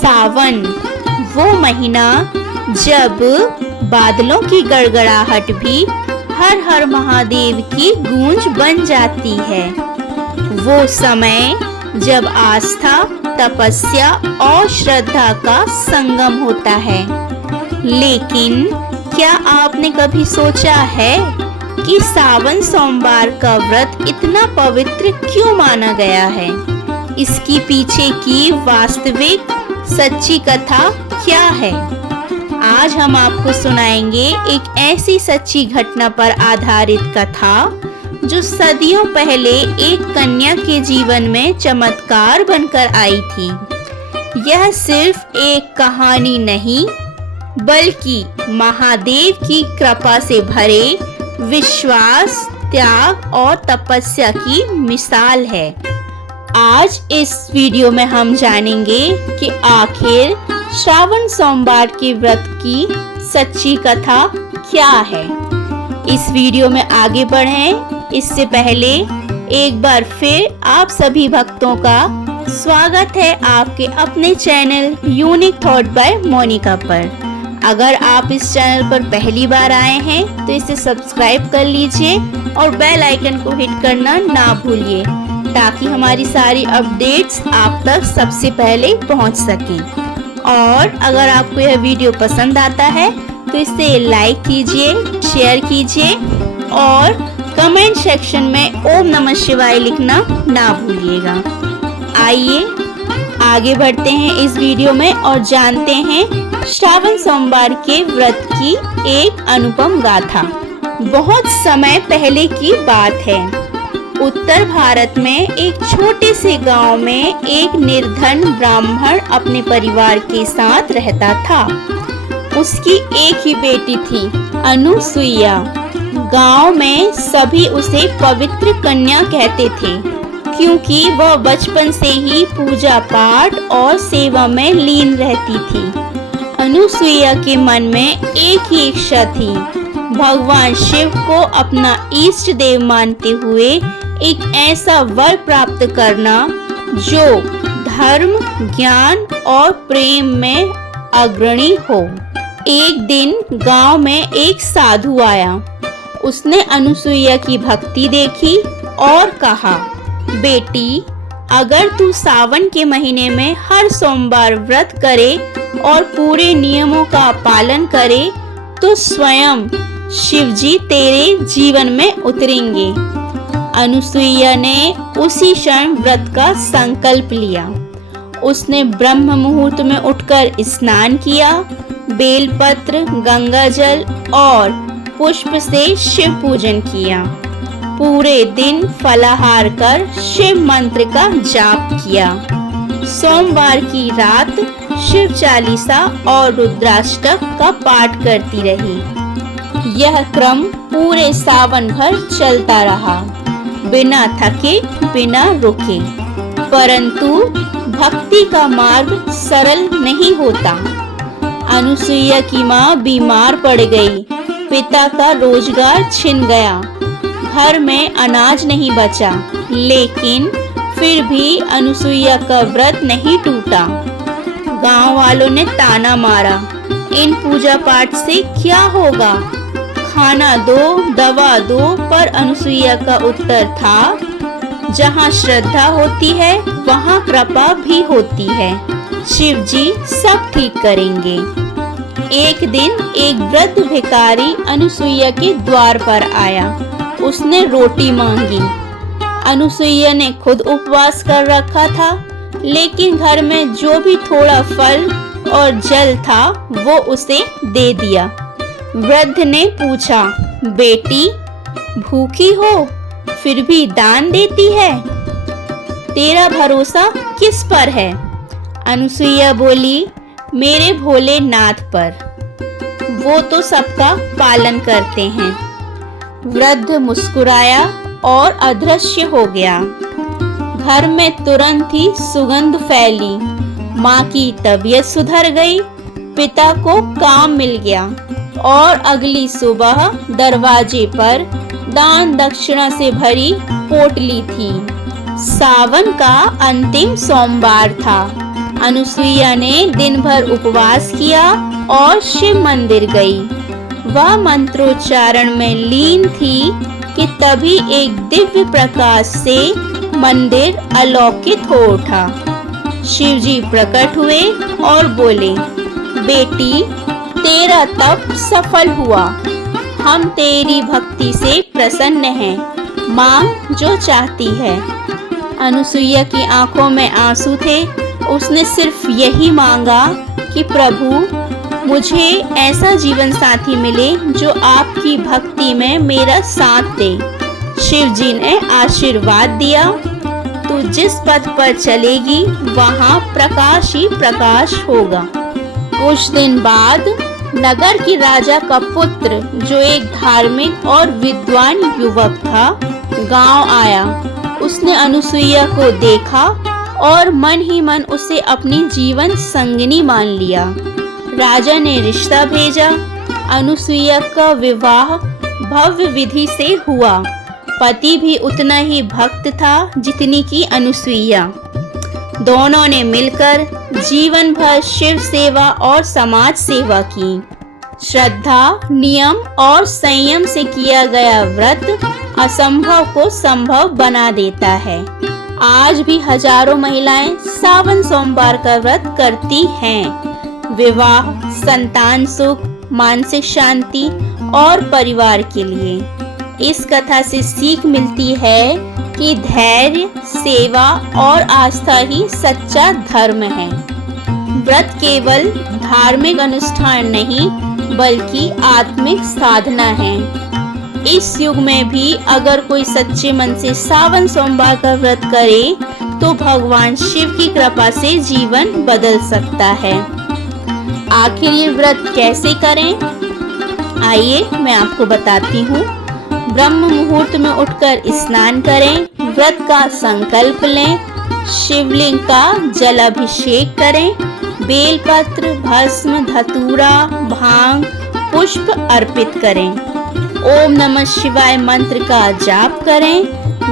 सावन, वो महीना जब बादलों की गड़गड़ाहट भी हर हर महादेव की गूंज बन जाती है। वो समय जब आस्था, तपस्या और श्रद्धा का संगम होता है। लेकिन क्या आपने कभी सोचा है कि सावन सोमवार का व्रत इतना पवित्र क्यों माना गया है? इसकी पीछे की वास्तविक सच्ची कथा क्या है? आज हम आपको सुनाएंगे एक ऐसी सच्ची घटना पर आधारित कथा जो सदियों पहले एक कन्या के जीवन में चमत्कार बनकर आई थी। यह सिर्फ एक कहानी नहीं, बल्कि महादेव की कृपा से भरे विश्वास, त्याग और तपस्या की मिसाल है। आज इस वीडियो में हम जानेंगे कि आखिर श्रावण सोमवार के व्रत की सच्ची कथा क्या है। इस वीडियो में आगे बढ़ें इससे पहले एक बार फिर आप सभी भक्तों का स्वागत है आपके अपने channel unique thought by Monika पर। अगर आप इस चैनल पर पहली बार आए हैं तो इसे सब्सक्राइब कर लीजिए और बेल आइकन को हिट करना ना भूलिए ताकि हमारी सारी अपडेट्स आप तक सबसे पहले पहुंच सकें। और अगर आपको यह वीडियो पसंद आता है तो इसे लाइक कीजिए, शेयर कीजिए और कमेंट सेक्शन में ओम नमः शिवाय लिखना ना भूलिएगा। आइए आगे बढ़ते हैं इस वीडियो में और जानते हैं श्रावण सोमवार के व्रत की एक अनुपम गाथा। बहुत समय पहले की बात है। उत्तर भारत में एक छोटे से गांव में एक निर्धन ब्राह्मण अपने परिवार के साथ रहता था। उसकी एक ही बेटी थी, अनुसुईया। गांव में सभी उसे पवित्र कन्या कहते थे क्योंकि वह बचपन से ही पूजा पाठ और सेवा में लीन रहती थी। अनुसुईया के मन में एक ही इच्छा थी, भगवान शिव को अपना इष्ट देव मानते हुए एक ऐसा वर प्राप्त करना जो धर्म, ज्ञान और प्रेम में अग्रणी हो। एक दिन गांव में एक साधु आया। उसने अनुसुईया की भक्ति देखी और कहा, बेटी, अगर तू सावन के महीने में हर सोमवार व्रत करे और पूरे नियमों का पालन करे तो स्वयं शिवजी तेरे जीवन में उतरेंगे। अनुसुईया ने उसी क्षण व्रत का संकल्प लिया। उसने ब्रह्म मुहूर्त में उठकर स्नान किया, बेलपत्र, गंगाजल और पुष्प से शिव पूजन किया। पूरे दिन फलाहार कर शिव मंत्र का जाप किया। सोमवार की रात शिव चालीसा और रुद्राष्टक का पाठ करती रही। यह क्रम पूरे सावन भर चलता रहा, बिना थके, बिना रुके। परंतु भक्ति का मार्ग सरल नहीं होता। अनुसुईया की माँ बीमार पड़ गई, पिता का रोजगार छिन गया, घर में अनाज नहीं बचा। लेकिन फिर भी अनुसुईया का व्रत नहीं टूटा। गांव वालों ने ताना मारा, इन पूजा पाठ से क्या होगा, खाना दो, दवा दो। पर अनुसुईया का उत्तर था, जहाँ श्रद्धा होती है वहाँ कृपा भी होती है। शिव जी सब ठीक करेंगे। एक दिन एक वृद्ध भिखारी अनुसुईया के द्वार पर आया। उसने रोटी मांगी। अनुसुईया ने खुद उपवास कर रखा था, लेकिन घर में जो भी थोड़ा फल और जल था वो उसे दे दिया। वृद्ध ने पूछा, बेटी, भूखी हो फिर भी दान देती है, तेरा भरोसा किस पर है? अनुसुईया बोली, मेरे भोलेनाथ पर, वो तो सबका पालन करते हैं। वृद्ध मुस्कुराया और अदृश्य हो गया। घर में तुरंत ही सुगंध फैली। माँ की तबीयत सुधर गई, पिता को काम मिल गया और अगली सुबह दरवाजे पर दान दक्षिणा से भरी पोटली थी। सावन का अंतिम सोमवार था। अनुसुईया ने दिन भर उपवास किया और शिव मंदिर गई। वह मंत्रोच्चारण में लीन थी कि तभी एक दिव्य प्रकाश से मंदिर अलौकित हो उठा। शिवजी प्रकट हुए और बोले, बेटी, तेरा तप सफल हुआ। हम तेरी भक्ति से प्रसन्न हैं। मांग जो चाहती है। अनुसुईया की आंखों में आंसू थे। उसने सिर्फ यही मांगा कि प्रभु, मुझे ऐसा जीवन साथी मिले जो आपकी भक्ति में मेरा साथ दे। शिवजी ने आशीर्वाद दिया, तू जिस पथ पर चलेगी वहाँ प्रकाश ही प्रकाश होगा। कुछ दिन बाद नगर की राजा का पुत्र, जो एक धार्मिक और विद्वान युवक था, गांव आया। उसने अनुसुईया को देखा और मन ही मन उसे अपनी जीवन संगिनी मान लिया। राजा ने रिश्ता भेजा। अनुसुईया का विवाह भव्य विधि से हुआ। पति भी उतना ही भक्त था जितनी की अनुसुईया। दोनों ने मिलकर जीवन भर शिव सेवा और समाज सेवा की। श्रद्धा, नियम और संयम से किया गया व्रत असंभव को संभव बना देता है। आज भी हजारों महिलाएं सावन सोमवार का व्रत करती हैं। विवाह, संतान सुख, मानसिक शांति और परिवार के लिए। इस कथा से सीख मिलती है कि धैर्य, सेवा और आस्था ही सच्चा धर्म है। व्रत केवल धार्मिक अनुष्ठान नहीं बल्कि आत्मिक साधना है। इस युग में भी अगर कोई सच्चे मन से सावन सोमवार का व्रत करे तो भगवान शिव की कृपा से जीवन बदल सकता है। आखिर ये व्रत कैसे करें? आइए मैं आपको बताती हूँ। ब्रह्म मुहूर्त में उठकर स्नान करें, व्रत का संकल्प लें, शिवलिंग का जलाभिषेक करें, बेलपत्र, भस्म, धतूरा, भांग, पुष्प अर्पित करें, ओम नमः शिवाय मंत्र का जाप करें,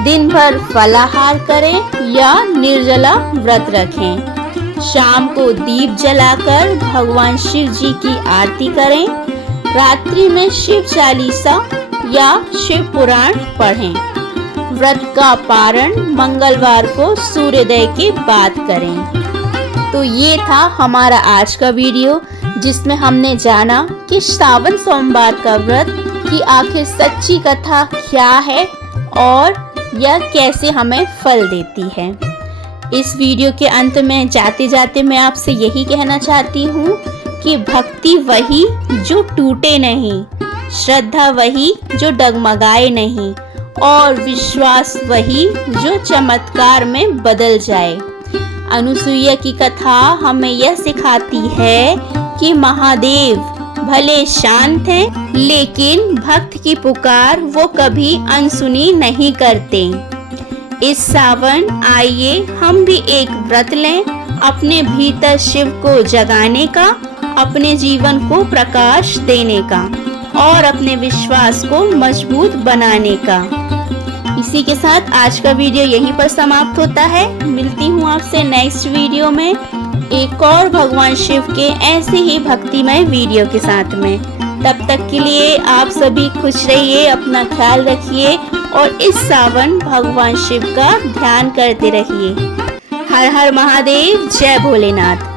दिन भर फलाहार करें या निर्जला व्रत रखें। शाम को दीप जलाकर भगवान शिव जी की आरती करें। रात्रि में शिव चालीसा या शिव पुराण पढ़ें। व्रत का पारण मंगलवार को सूर्योदय के बाद करें। तो ये था हमारा आज का वीडियो, जिसमें हमने जाना कि सावन सोमवार का व्रत की आखिर सच्ची कथा क्या है और यह कैसे हमें फल देती है। इस वीडियो के अंत में जाते जाते मैं आपसे यही कहना चाहती हूँ कि भक्ति वही जो टूटे नहीं, श्रद्धा वही जो डगमगाए नहीं और विश्वास वही जो चमत्कार में बदल जाए। अनुसुईया की कथा हमें यह सिखाती है कि महादेव भले शांत हैं, लेकिन भक्त की पुकार वो कभी अनसुनी नहीं करते। इस सावन आइए हम भी एक व्रत लें, अपने भीतर शिव को जगाने का, अपने जीवन को प्रकाश देने का और अपने विश्वास को मजबूत बनाने का। इसी के साथ आज का वीडियो यहीं पर समाप्त होता है। मिलती हूँ आपसे नेक्स्ट वीडियो में एक और भगवान शिव के ऐसे ही भक्तिमय वीडियो के साथ में। तब तक के लिए आप सभी खुश रहिए, अपना ख्याल रखिए और इस सावन भगवान शिव का ध्यान करते रहिए। हर हर महादेव, जय भोलेनाथ।